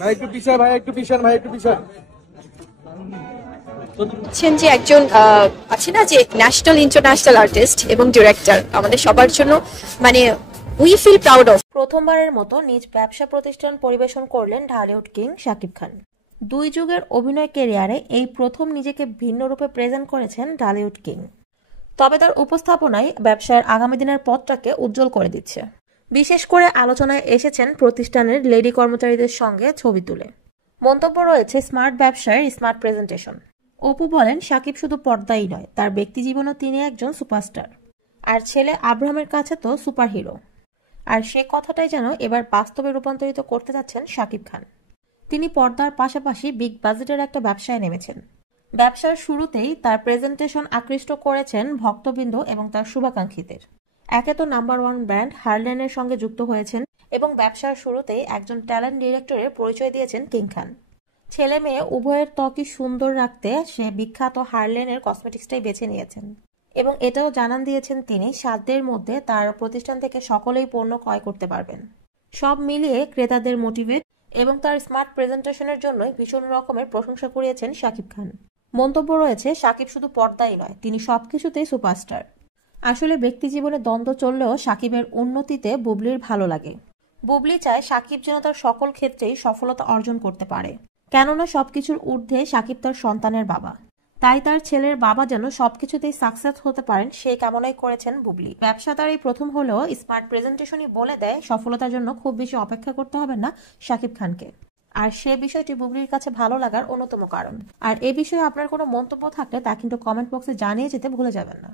ভাই একটু পিছান, ভাই একটু পিছান, ভাই একটু পিছান। হচ্ছেন যে একজন আছে না যে ন্যাশনাল ইন্টারন্যাশনাল আর্টিস্ট এবং ডিরেক্টর, আমাদের সবার জন্য মানে উই ফিল প্রাউড অফ। প্রথমবারের মতো নিজ ব্যবসা প্রতিষ্ঠান পরিবেশন করলেন ঢালিউড কিং শাকিব খান। 2 যুগের অভিনয় ক্যারিয়ারে এই প্রথম নিজেকে ভিন্ন রূপে প্রেজেন্ট করেছেন ঢালিউড কিং। তবে তার উপস্থাপনায় ব্যবসার আগামী দিনের পথটাকে উজ্জ্বল করে দিচ্ছে। বিশেষ করে আলোচনায় এসেছেন প্রতিষ্ঠানের লেডি কর্মচারীদের সঙ্গে ছবি তুলে। মন্তব্য রয়েছে স্মার্ট ব্যবসায়ের স্মার্ট প্রেজেন্টেশন। অপু বলেন, শাকিব শুধু পর্দাই নয়, তার ব্যক্তিজীবনেও তিনি একজন সুপারস্টার। আর ছেলে আব্রাহামের কাছে তো সুপার হিরো। আর সে কথাটাই যেন এবার বাস্তবে রূপান্তরিত করতে যাচ্ছেন শাকিব খান। তিনি পর্দার পাশাপাশি বিগ বাজেটের একটা ব্যবসায় নেমেছেন। ব্যবসার শুরুতেই তার প্রেজেন্টেশন আকৃষ্ট করেছেন ভক্তবৃন্দ এবং তার শুভাকাঙ্ক্ষীদের। একে তো নাম্বার 1 ব্র্যান্ড হার্লেনের সঙ্গে যুক্ত হয়েছেন এবং ব্যবসার শুরুতেই একজন ট্যালেন্ট ডিরেক্টরের পরিচয় দিয়েছেন কিং খান। ছেলে মেয়ে উভয়ের ত্বকই সুন্দর রাখতে সে বিখ্যাত হার্লেনের কসমেটিক্সটাই বেছে নিয়েছেন এবং এটাও জানান দিয়েছেন তিনি সাধ্যের মধ্যে তার প্রতিষ্ঠান থেকে সকলেই পণ্য ক্রয় করতে পারবেন। সব মিলিয়ে ক্রেতাদের মোটিভেট এবং তার স্মার্ট প্রেজেন্টেশনের জন্যই ভীষণ রকমের প্রশংসা কুড়িয়েছেন শাকিব খান। মন্তব্য রয়েছে, শাকিব শুধু পর্দাই নয়, তিনি সবকিছুতেই সুপারস্টার। আসলে ব্যক্তিজীবনে দ্বন্দ্ব চললেও শাকিবের উন্নতিতে বুবলির ভালো লাগে। বুবলি চায় শাকিব যেন তার সকল ক্ষেত্রেই সফলতা অর্জন করতে পারে, কেননা সবকিছুর ঊর্ধ্বে শাকিব তার সন্তানের বাবা। তাই তার ছেলের বাবা যেন সবকিছুতেই সাকসেস হতে পারেন সেই কামনাই করেছেন বুবলি। ব্যবসা তার এই প্রথম হলেও স্মার্ট প্রেজেন্টেশনই বলে দেয় সফলতার জন্য খুব বেশি অপেক্ষা করতে হবে না শাকিব খানকে। আর সে বিষয়টি বুবলির কাছে ভালো লাগার অন্যতম কারণ। আর এ বিষয়ে আপনার কোনো মন্তব্য থাকলে তা কিন্তু কমেন্ট বক্সে জানিয়ে যেতে ভুলে যাবেন না।